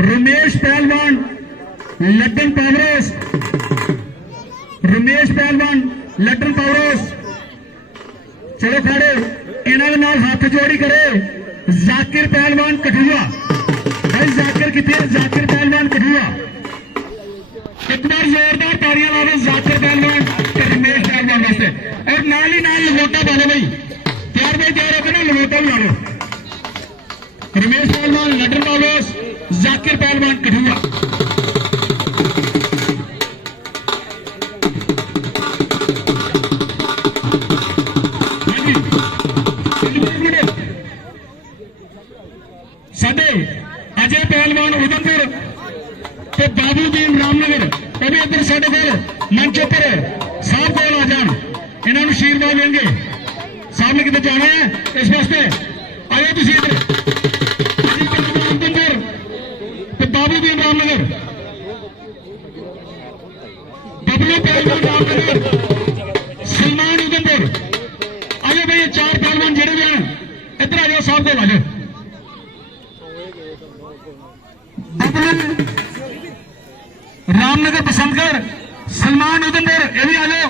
रमेश पहलवान लड्डन पावरोस, रमेश पहलवान लड्डन पावरोस। चलो खड़े इन्होंने नाल हाथ जोड़ी करे। जाकिर पहलवान कठुआ, भाई जाकिर कितने? जाकिर पहलवान कठुआ। एक बार जोरदार तालियां ला दो जाकिर पहलवान ते रमेश पहलवान वास्ते। और नाल ही नाल लंगोटा पा लो भाई, तैयार भाई तैयार होकर ना लंगोटा भी ला लो। रमेश पहलवान लड्डन पावरोस, जाकिर पहलवान कठुआ। साडे अजय पहलवान उधमपुर ते बाबूदीन रामनगर भी इधर साडे कोल मंच पर साहब कोल आ जान, इन्होंने आशीर्वाद लेंगे। साहब ने कितने जाना है इस वास्ते आयो तुम इधर। अजय पहलवान उधमपुर ते बाबूदीन रामनगर, बबलू पहलवान रामनगर, सलमान उधमपुर। आयो भाई चार पहलवान जेड़े भी हैं इधर आ जाओ, साहब कोल आ जाओ। रामनगर पसंदगढ़, सलमान उधमपुर ये भी आ जाओ।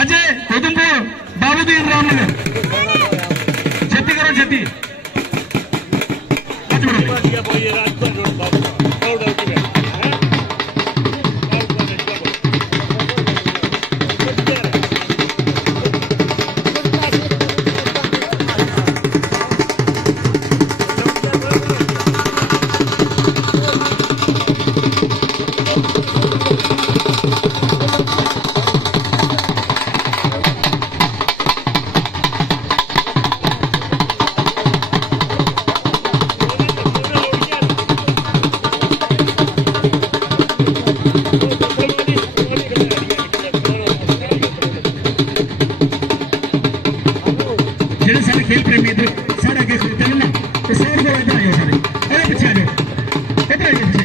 अजय उधमपुर, बाबूदीन रामनगर। छेती करो छेती। खेल प्रेमी इधर सारे आगे खड़ोते हैं ना, तो सारे को इधर आइए सारे। अरे पीछे आ जाओ, इधर आइए पीछे,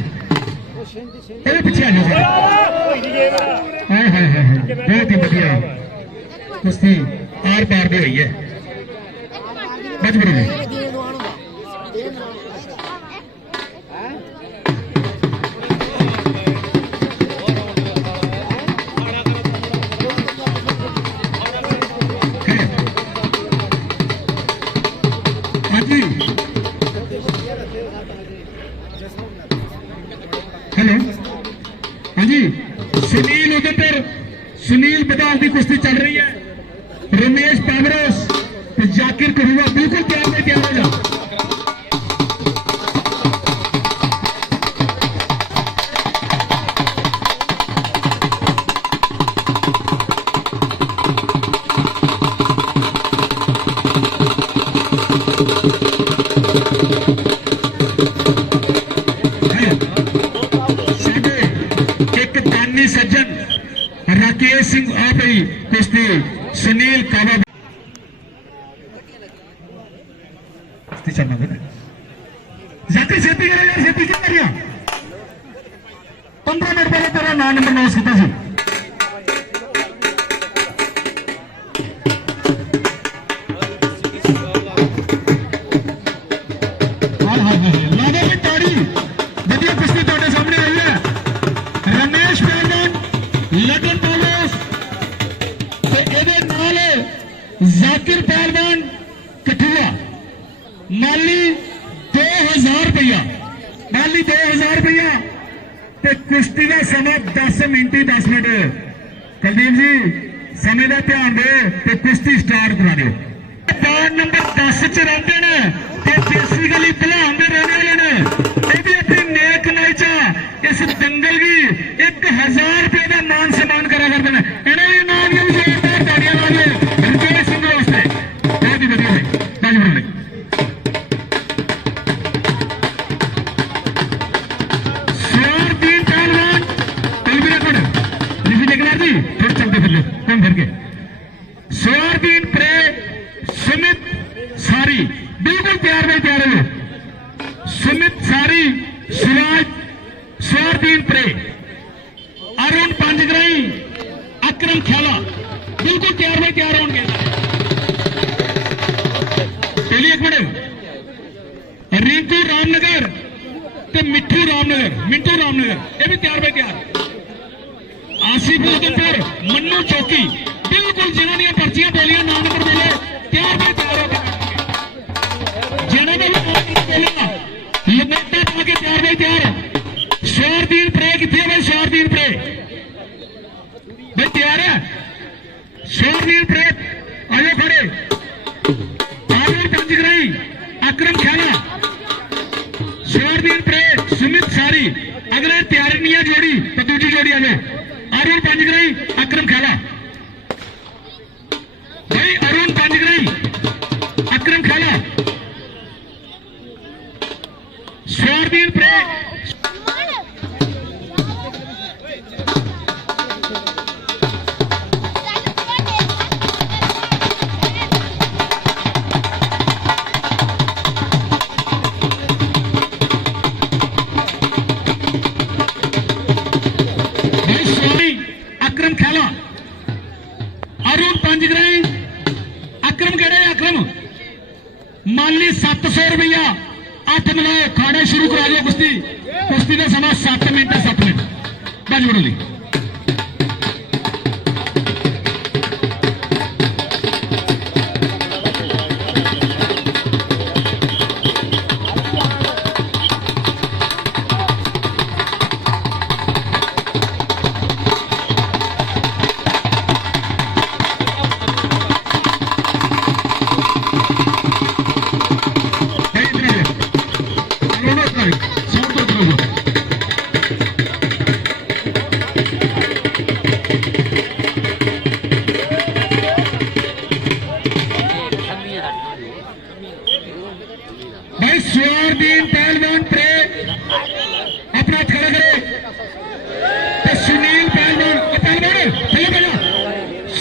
अरे पीछे आ जाओ सारे। हाय हाय हाय, बहुत ही बढ़िया कुश्ती आर पार भी हुई है। बच बड़े हेलो, हाँ जी। सुनील उधमपुर, सुनील बदाल की कुश्ती चल रही है। रमेश पावरोस तो जाकिर कठुआ बिल्कुल तैयार में तैयार हो जा। सज्जन राकेश सिंह आ गई कुश्ती सुनील कावा कुश्ती चलना है। जाती सेती करें यार, सेती क्या करिया 15 मिनट पहले तेरा नाम नंबर 9 कितना सी। हाँ हाँ हाँ लादो भी ताड़ी बढ़िया कुश्ती ਤੁਹਾਡੇ सामने आई है। रमेश पहलवान लड्डन पावरोस ते इहदे नाल जाकिर पहलवान कठुआ। माली 2000 रुपया, माली 2000 रुपया ते कुश्ती का समय 10 मिनट ही 10 मिनट। कुलदीप जी समय का ध्यान दे ते कुश्ती स्टार्ट करा दो। वार्ड नंबर 10 च रहते हैं ते बेसिकली भलान दे रहने वाले ने। ये भी अपनी नेक नाइचा इस दंगल की 1000 रुपये का मान सम्मान करा करते हैं। इन्हें नाम भी जोरदार तालियां ला दो रमेश सिंह वास्ते, बहुत ही बढ़िया है। ताली बजा लो। स्वारदीन पहलवान तलबीर कोड लिखी देखना जी, फिर चलते फिर कौन फिर के स्वारदीन प्रे सुमित सारी बिल्कुल तैयार में तैयार हो। सुमित सारी सिराज स्वारदीन प्रे अरुण पंजग्राही अक्रम खेला बिल्कुल तैयार में तैयार होंगे। चलिए एक मिनट। रिंकू रामनगर ते मिठू रामनगर ये भी तैयार बाई तैयार। आसिफ उधमपुर मन्नू चौकी बिल्कुल जिन्हों दी पर्चियां बोलियां ना नंबर बोले तैयार बाई तैयार होकर जिन्हों ने बोलिया लपेटा पा के तैयार बाई तैयार। शौरदीन प्रे कितने भाई शौरदीन प्रे भाई तैयार है। शौरदीन प्रे आयो खड़े आर्यन पंचग्राही अक्रम खेला शौरदीन प्रे सुमित सारी अगले तैयार नहीं है जोड़ी तो दूसरी जोड़ी आ जाओ। अरुण पंचग्राही अक्रम खेला भाई अरुण पंचग्राही अक्रम खेला शौरदीन प्रे माली 700 रुपया 8 मिलाओ खाड़े शुरू करा दो। कुश्ती का समा 7 मिनट 7 मिनट बज बड़ोली भाई शौरदीन पहलवान प्रे अपना हाथ खड़ा करे तो सुनील पहलवान चलो भैया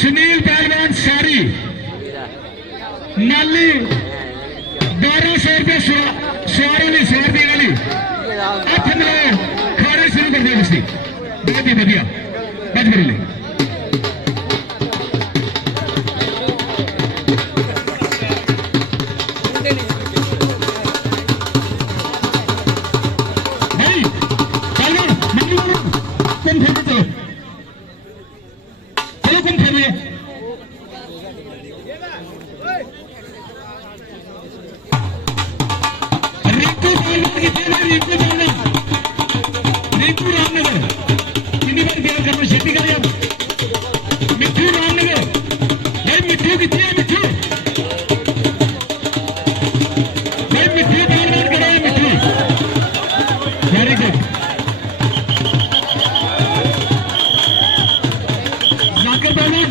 सुनील पहलवान सारी नाली 1200 रुपये सवार वाली शौरदीन वाली 8 मिलाओ खाड़े शुरू कर दिया कुश्ती बहुत ही बढ़िया बज बड़ी रिंकू रामनगर कितनी बार तैयार करना शेती कर मिठू रामनगर भाई मिठू कितने है मिठू भाई मिठू पहलवान करो मिठू वेरी गुड जाकर पहलवान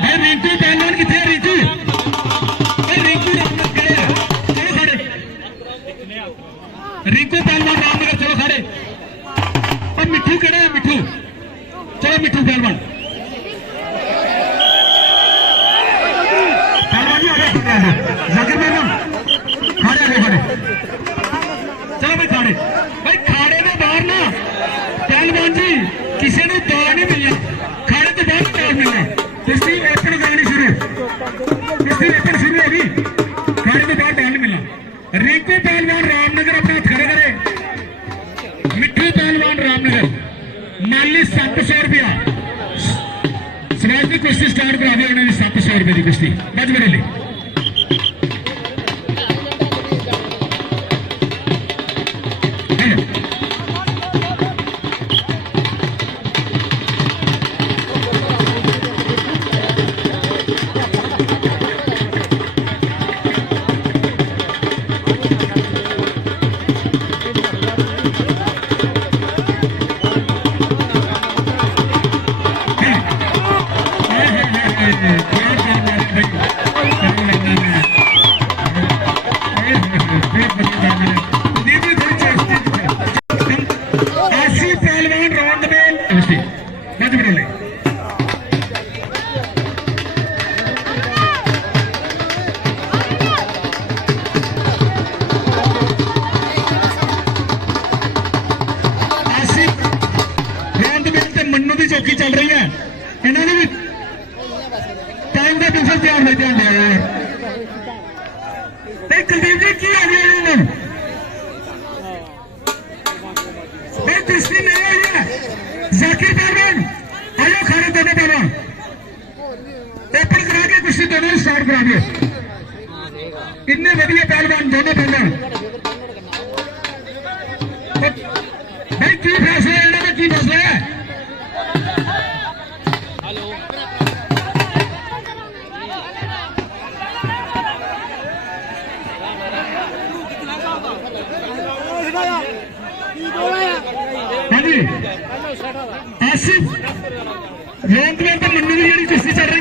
भाई रिंकू पहलवान कितने है रिंकू भाई रिंकू रामनगर चलो खड़े रिंकू पहलवान रामनगर चलो खड़े और मिठू कड़े है मिठू चलो मिठू पहलवान जी आ गए जाकिर पहलवान खड़े आगे खड़े चलो भाई खाड़े भाई खाड़े के बाहर ना पहलवान जी किसी ने दौड़ नहीं मिलना खाड़े तो बाहर दौड़ मिलना कुश्ती ओपन करनी कुश्ती ओपन शुरू होगी खाड़े के बाहर दौड़ नहीं मिलना। रिंकू पहलवान रामनगर अपना हाथ खड़े करे मिठू पहलवान रामनगर माली 700 रुपया समाज की कुश्ती स्टार्ट करा दी उन्होंने 700 रुपये की कुश्ती बज बरेली चौकी चल रही है इन्होंने भी टाइम का दूसरा ध्यान नहीं ध्यान दिया कुलदीप जी की आ गया जाओगे इतने वधिया पहलवान दोनों बंदा भाई की फैसला है इन्होंने की फैसला है हाँ जी आसिफ रौनक तो मन्नू की जी चिश्ती चल